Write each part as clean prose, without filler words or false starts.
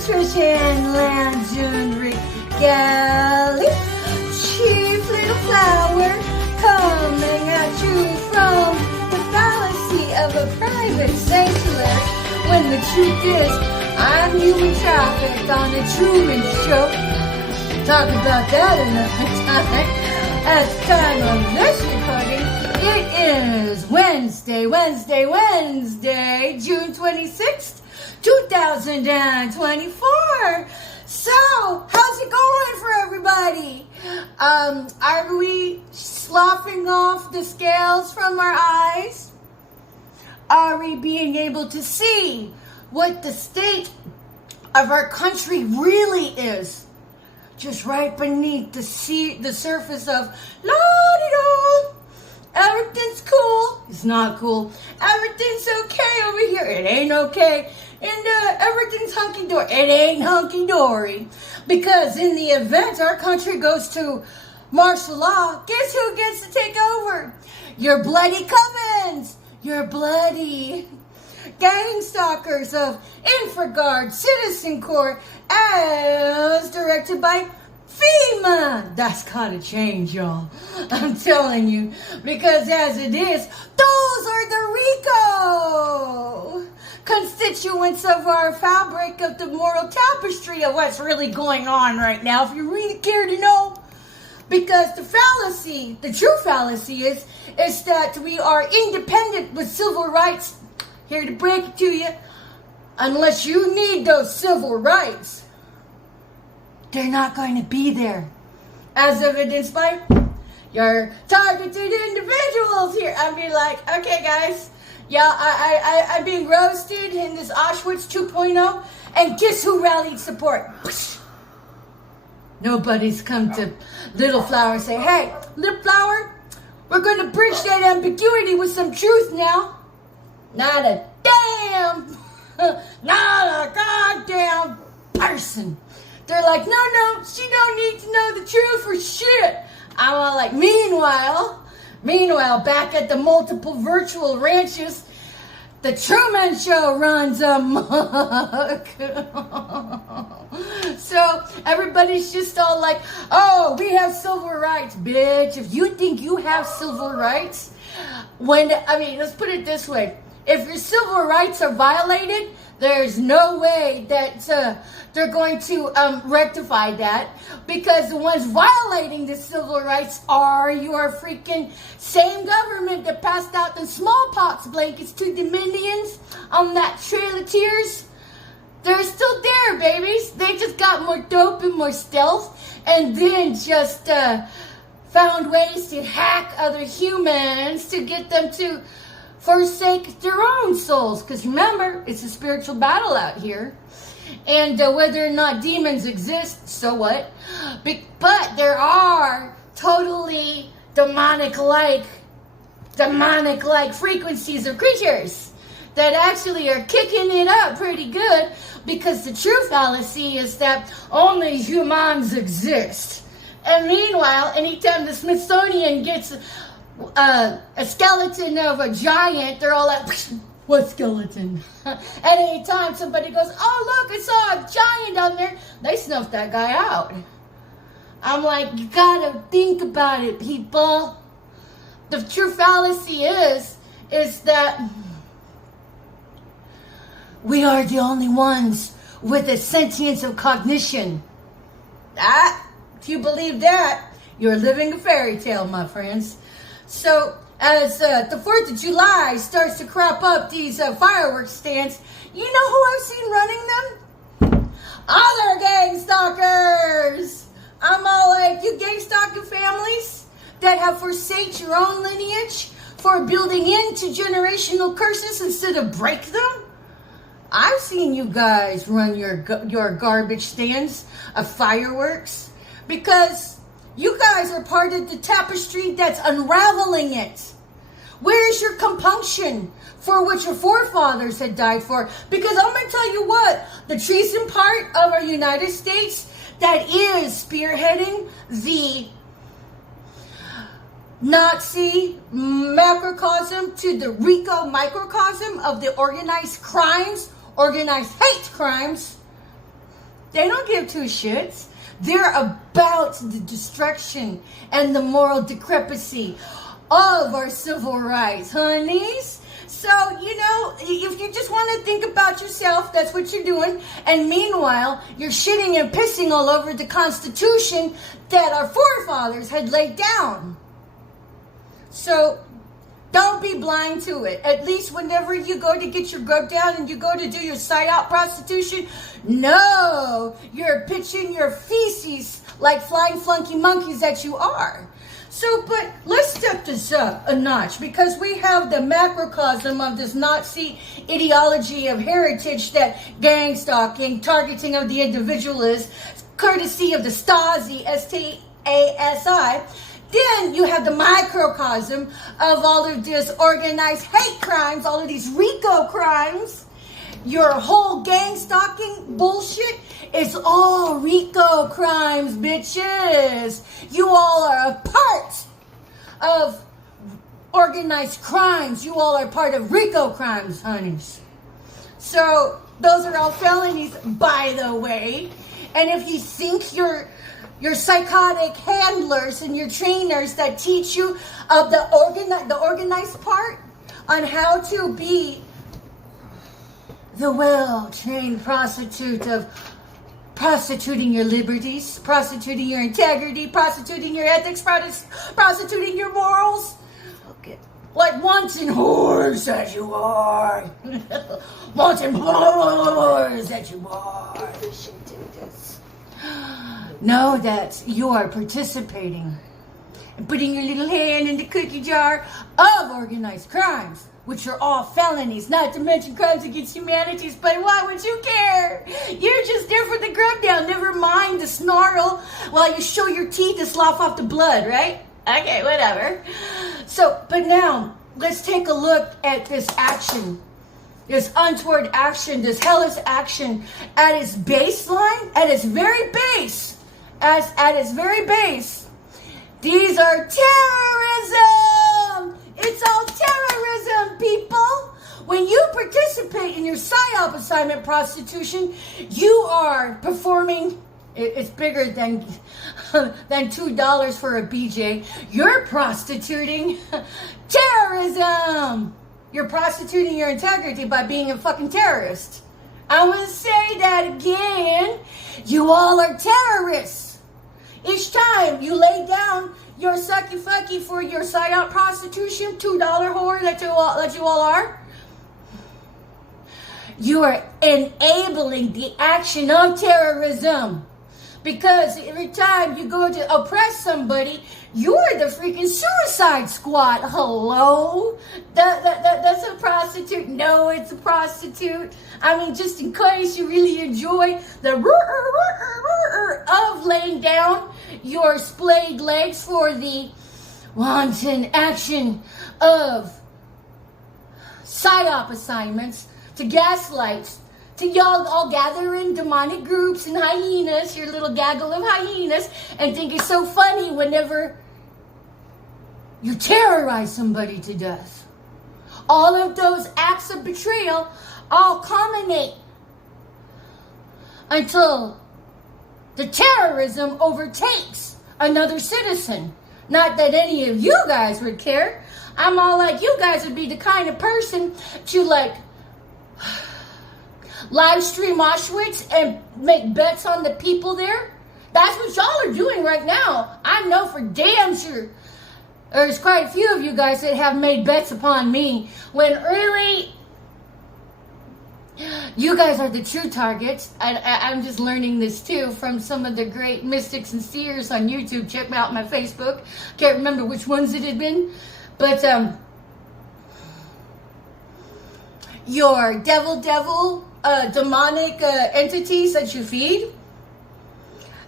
nutrition, legendary galley, chief little flower, coming at you from the fallacy of a private sanctuary. When the truth is, I'm human traffic on the Truman Show. Talk about that another time. At the time of this recording, it is Wednesday, June 26th, 2024. So, how's it going for everybody? Are we sloughing off the scales from our eyes? Are we being able to see what the state of our country really is? Just right beneath the surface of la-di-da. Everything's cool. It's not cool. Everything's okay over here. It ain't okay. And everything's hunky-dory. It ain't hunky-dory. Because in the event our country goes to martial law, guess who gets to take over? Your bloody covens. Your bloody gang stalkers of InfraGard Citizen Corps as directed by FEMA. That's gotta change, y'all. I'm telling you. Because as it is, those are the RICO constituents of our fabric of the moral tapestry of what's really going on right now, if you really care to know. Because the fallacy, the true fallacy is that we are independent with civil rights. Here to break it to you, unless you need those civil rights, they're not going to be there. As evidenced by your targeted individuals here. I'd be like, okay guys, yeah, I'm being roasted in this Auschwitz 2.0, and guess who rallied support? Nobody's come to Little Flower and say, hey, Little Flower, we're going to bridge that ambiguity with some truth now. Not a damn, not a goddamn person. They're like, no, she don't need to know the truth for shit. I'm all like, meanwhile, back at the multiple virtual ranches, the Truman Show runs amok. So everybody's just all like, oh, we have civil rights, bitch. If you think you have civil rights, let's put it this way. If your civil rights are violated, there's no way that they're going to rectify that, because the ones violating the civil rights are your freaking same government that passed out the smallpox blankets to the Indians on that Trail of Tears. They're still there, babies. They just got more dope and more stealth, and then just found ways to hack other humans to get them to forsake their own souls. Because remember, it's a spiritual battle out here. And whether or not demons exist, so what? But there are totally demonic-like frequencies of creatures that actually are kicking it up pretty good, because the true fallacy is that only humans exist. And meanwhile, anytime the Smithsonian gets a skeleton of a giant, they're all like, what skeleton? At any time somebody goes, oh look, I saw a giant down there, they snuffed that guy out. I'm like, you gotta think about it, people. The true fallacy is that we are the only ones with a sentience of cognition. If you believe that, you're living a fairy tale, my friends. So, as the 4th of July starts to crop up these fireworks stands, you know who I've seen running them? Other gang stalkers! I'm all like, you gang stalking families that have forsaked your own lineage for building into generational curses instead of break them? I've seen you guys run your garbage stands of fireworks, because you guys are part of the tapestry that's unraveling it. Where's your compunction for what your forefathers had died for? Because I'm going to tell you what, the treason part of our United States that is spearheading the Nazi macrocosm to the RICO microcosm of the organized crimes, organized hate crimes, They don't give two shits. They're about the destruction and the moral decrepity of our civil rights, honeys. So, if you just want to think about yourself, that's what you're doing. And meanwhile, you're shitting and pissing all over the Constitution that our forefathers had laid down. So, don't be blind to it. At least whenever you go to get your grub down and you go to do your side-out prostitution, no, you're pitching your feces like flying flunky monkeys that you are. So, but let's step this up a notch, because we have the macrocosm of this Nazi ideology of heritage that gang stalking, targeting of the individual is, courtesy of the Stasi, S-T-A-S-I. Then you have the microcosm of all of this organized hate crimes, all of these RICO crimes. Your whole gang stalking bullshit is all RICO crimes, bitches. You all are a part of organized crimes. You all are part of RICO crimes, honeys. So those are all felonies, by the way. And if you think your psychotic handlers and your trainers that teach you of the organized part on how to be the well-trained prostitute of prostituting your liberties, prostituting your integrity, prostituting your ethics, prostituting your morals. Okay. Like wanton whores that you are. Wanton whores that you are. We should do this. Know that you are participating and putting your little hand in the cookie jar of organized crimes, which are all felonies, not to mention crimes against humanity. But why would you care? You're just there for the grub down. Never mind the snarl while you show your teeth to slough off the blood, right? Okay, whatever. So, but now, let's take a look at this action. This untoward action, this hellish action at its baseline, at its very base. At its very base. These are terrorism! It's all terrorism, people! When you participate in your PSYOP assignment prostitution, you are performing, it's bigger than $2 for a BJ. You're prostituting terrorism! You're prostituting your integrity by being a fucking terrorist. I'm gonna say that again. You all are terrorists. Each time you lay down your sucky fucky for your side-out prostitution, $2 whore that you all are, you are enabling the action of terrorism. Because every time you go to oppress somebody, you're the freaking suicide squad. Hello? That's a prostitute. No, it's a prostitute. I mean, just in case you really enjoy the of laying down your splayed legs for the wanton action of PSYOP assignments to gaslight, to y'all all gather in demonic groups and hyenas, your little gaggle of hyenas, and think it's so funny whenever you terrorize somebody to death. All of those acts of betrayal all culminate until the terrorism overtakes another citizen. Not that any of you guys would care. I'm all like, you guys would be the kind of person to like live stream Auschwitz and make bets on the people there. That's what y'all are doing right now. I know for damn sure there's quite a few of you guys that have made bets upon me when really you guys are the true targets. I'm just learning this too from some of the great mystics and seers on YouTube. Check me out on my Facebook. Can't remember which ones it had been. But your devil, demonic entities that you feed,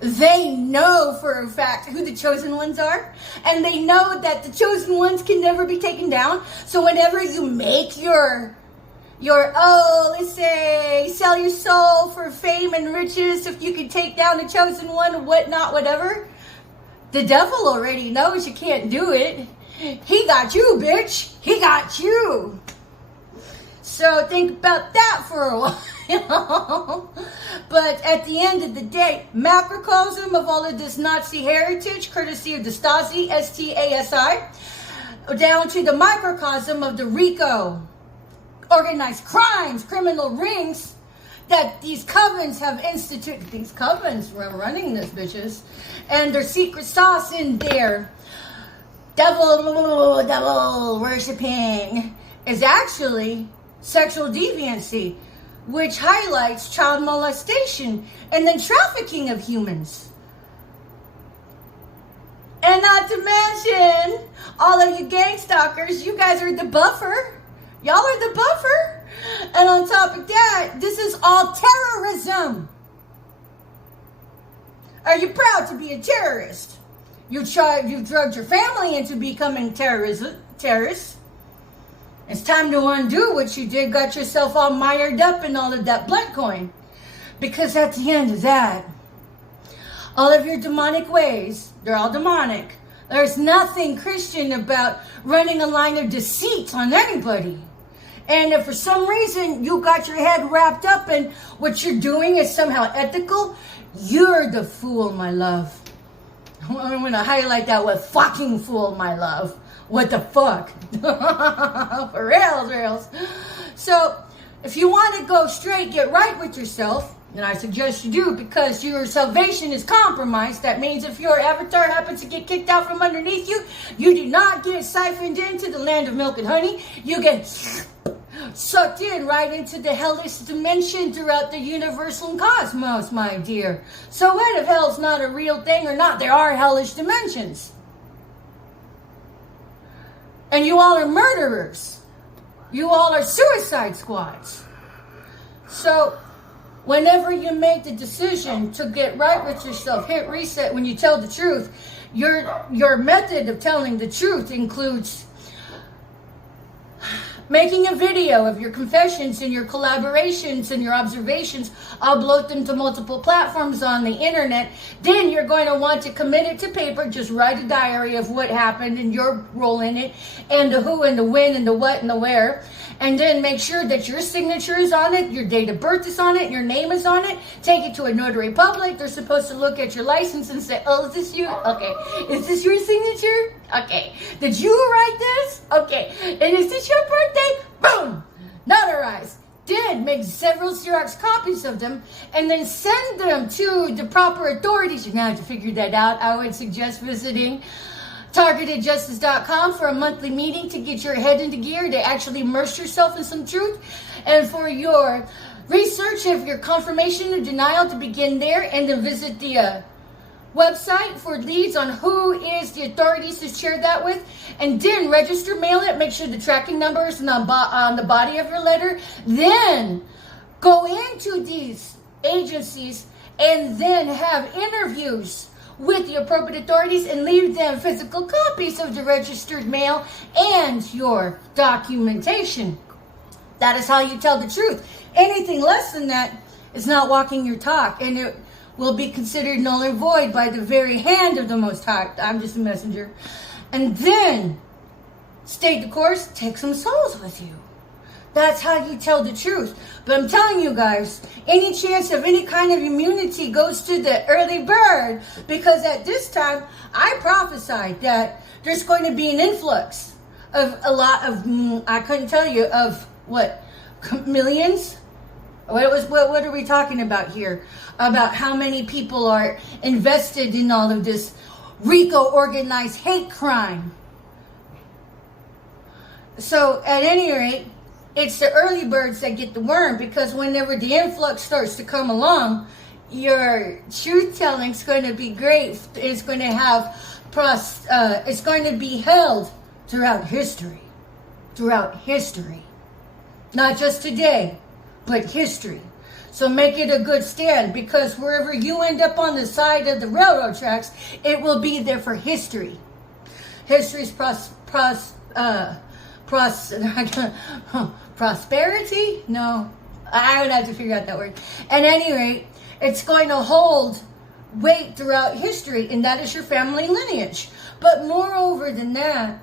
they know for a fact who the chosen ones are, and they know that the chosen ones can never be taken down. So whenever you make your let's say sell your soul for fame and riches, if you can take down the chosen one, whatnot, whatever, the devil already knows you can't do it. He got you, bitch. He got you. So think about that for a while. But at the end of the day, macrocosm of all of this Nazi heritage, courtesy of the Stasi, S-T-A-S-I, down to the microcosm of the RICO, organized crimes, criminal rings, that these covens have instituted. These covens were running this, bitches. And their secret sauce in there, devil worshipping, is actually sexual deviancy, which highlights child molestation and then trafficking of humans. And not to mention, all of you gang stalkers, you guys are the buffer. Y'all are the buffer. And on top of that, this is all terrorism. Are you proud to be a terrorist? You've drugged your family into becoming terrorists. It's time to undo what you did, got yourself all mired up in all of that blood coin. Because at the end of that, all of your demonic ways, they're all demonic. There's nothing Christian about running a line of deceit on anybody. And if for some reason you got your head wrapped up in what you're doing is somehow ethical, you're the fool, my love. I'm going to highlight that with fucking fool, my love. What the fuck? For reals. So, if you want to go straight, get right with yourself, and I suggest you do, because your salvation is compromised. That means if your avatar happens to get kicked out from underneath you, you do not get siphoned into the land of milk and honey. You get sucked in right into the hellish dimension throughout the universal cosmos, my dear. So what if hell's not a real thing or not? There are hellish dimensions. And you all are murderers. You all are suicide squads. So whenever you make the decision to get right with yourself, hit reset when you tell the truth, your method of telling the truth includes making a video of your confessions and your collaborations and your observations, upload them to multiple platforms on the internet. Then you're going to want to commit it to paper. Just write a diary of what happened and your role in it, and the who and the when and the what and the where. And then make sure that your signature is on it, your date of birth is on it, your name is on it. Take it to a notary public. They're supposed to look at your license and say, oh, is this you? Okay. Is this your signature? Okay. Did you write this? Okay. And is this your birthday? Boom! Notarized. Then make several Xerox copies of them and then send them to the proper authorities. You're going to have to figure that out. I would suggest visiting targetedjustice.com for a monthly meeting to get your head into gear, to actually immerse yourself in some truth, and for your research of your confirmation or denial to begin there, and then visit the website for leads on who is the authorities to share that with, and then register, mail it, make sure the tracking number is on the body of your letter. Then go into these agencies and then have interviews with the appropriate authorities and leave them physical copies of the registered mail and your documentation. That is how you tell the truth. Anything less than that is not walking your talk, and it will be considered null and void by the very hand of the Most High. I'm just a messenger. And then stay the course, take some souls with you. That's how you tell the truth. But I'm telling you guys, any chance of any kind of immunity goes to the early bird, because at this time, I prophesied that there's going to be an influx of a lot of, I couldn't tell you, of what, millions? What are we talking about here? About how many people are invested in all of this RICO organized hate crime. So at any rate, it's the early birds that get the worm, because whenever the influx starts to come along, your truth telling is going to be great. It's going to have it's going to be held throughout history. Throughout history. Not just today, but history. So make it a good stand, because wherever you end up on the side of the railroad tracks, it will be there for history. History's prosperity? No, I would have to figure out that word. At any rate, it's going to hold weight throughout history, and that is your family lineage. But moreover than that,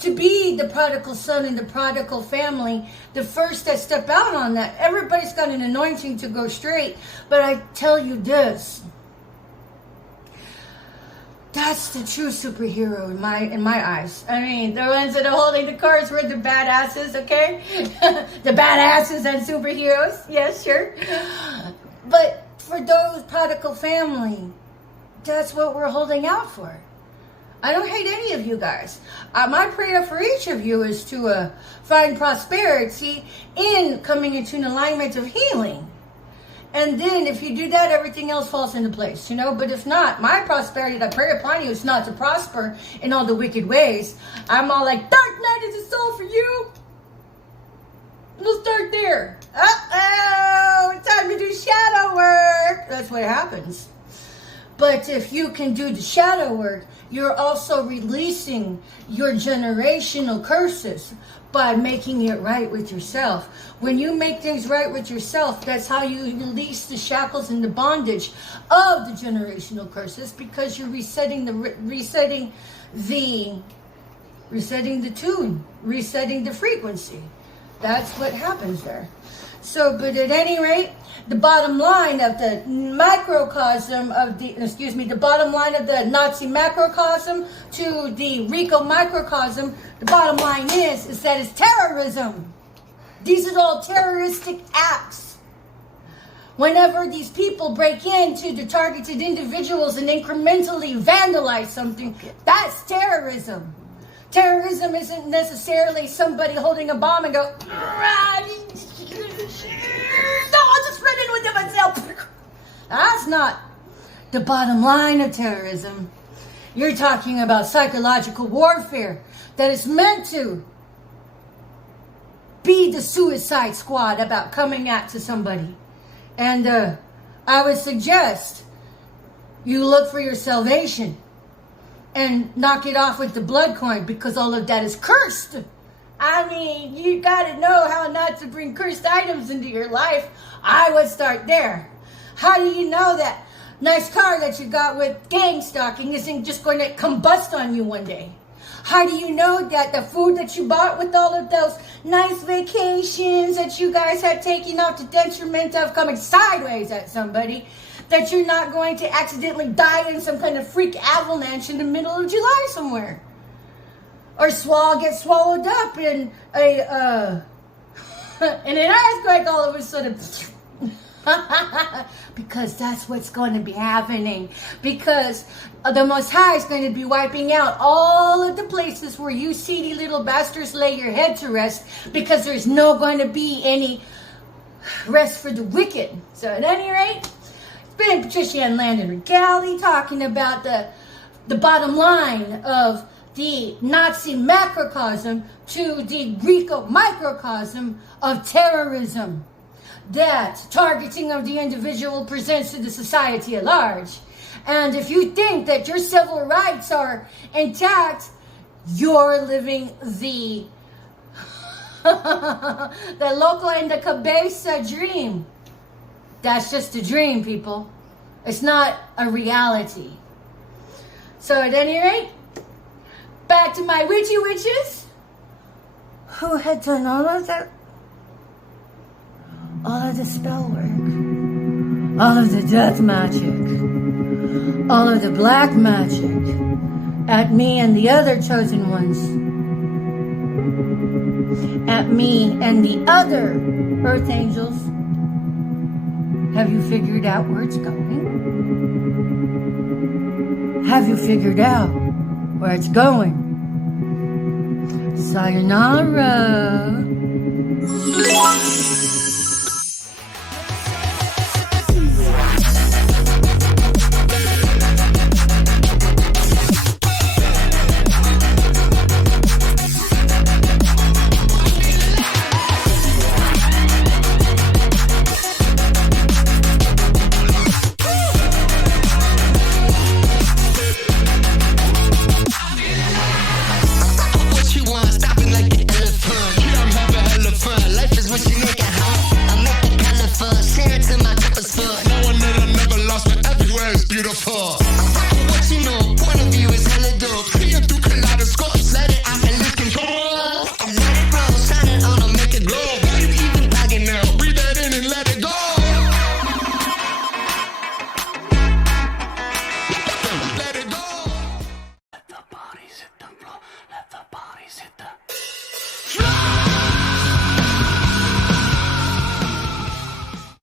to be the prodigal son in the prodigal family, the first that step out on that, everybody's got an anointing to go straight. But I tell you this, that's the true superhero in my eyes. I mean, the ones that are holding the cards were the badasses, okay? The badasses and superheroes, yes, sure. But for those prodigal family, that's what we're holding out for. I don't hate any of you guys. My prayer for each of you is to find prosperity in coming into an alignment of healing. And then if you do that, everything else falls into place, you know. But if not, my prosperity that I pray upon you is not to prosper in all the wicked ways. I'm all like, dark night is a soul for you. We'll start there. Uh-oh, time to do shadow work. That's what happens. But if you can do the shadow work, you're also releasing your generational curses by making it right with yourself. When you make things right with yourself, that's how you release the shackles and the bondage of the generational curses, because you're resetting the tune, resetting the frequency. That's what happens there. So, but at any rate, the bottom line of the microcosm of the bottom line of the Nazi macrocosm to the Rico microcosm, the bottom line is that it's terrorism. These are all terroristic acts. Whenever these people break into the targeted individuals and incrementally vandalize something, that's terrorism. Terrorism isn't necessarily somebody holding a bomb and go, no, I'll just run in with it myself. That's not the bottom line of terrorism. You're talking about psychological warfare that is meant to be the suicide squad about coming at to somebody. And I would suggest you look for your salvation and knock it off with the blood coin, because all of that is cursed. I mean, you gotta know how not to bring cursed items into your life. I would start there. How do you know that nice car that you got with gang stalking isn't just going to combust on you one day? How do you know that the food that you bought with all of those nice vacations that you guys had taken off the detriment of coming sideways at somebody, that you're not going to accidentally die in some kind of freak avalanche in the middle of July somewhere? Or get swallowed up in an earthquake all of a sudden. Because that's what's going to be happening. Because the Most High is going to be wiping out all of the places where you seedy little bastards lay your head to rest, because there's no going to be any rest for the wicked. So at any rate, it's been Patricia and Landon Regali talking about the bottom line of the Nazi macrocosm to the Rico microcosm of terrorism that targeting of the individual presents to the society at large. And if you think that your civil rights are intact, you're living the loco en the cabeza dream. That's just a dream, people. It's not a reality. So at any rate, back to my witchy witches who had done all of the spell work, all of the death magic, all of the black magic at me and the other chosen ones, at me and the other earth angels. Have you figured out where it's going? Have you figured out where it's going? Sayonara.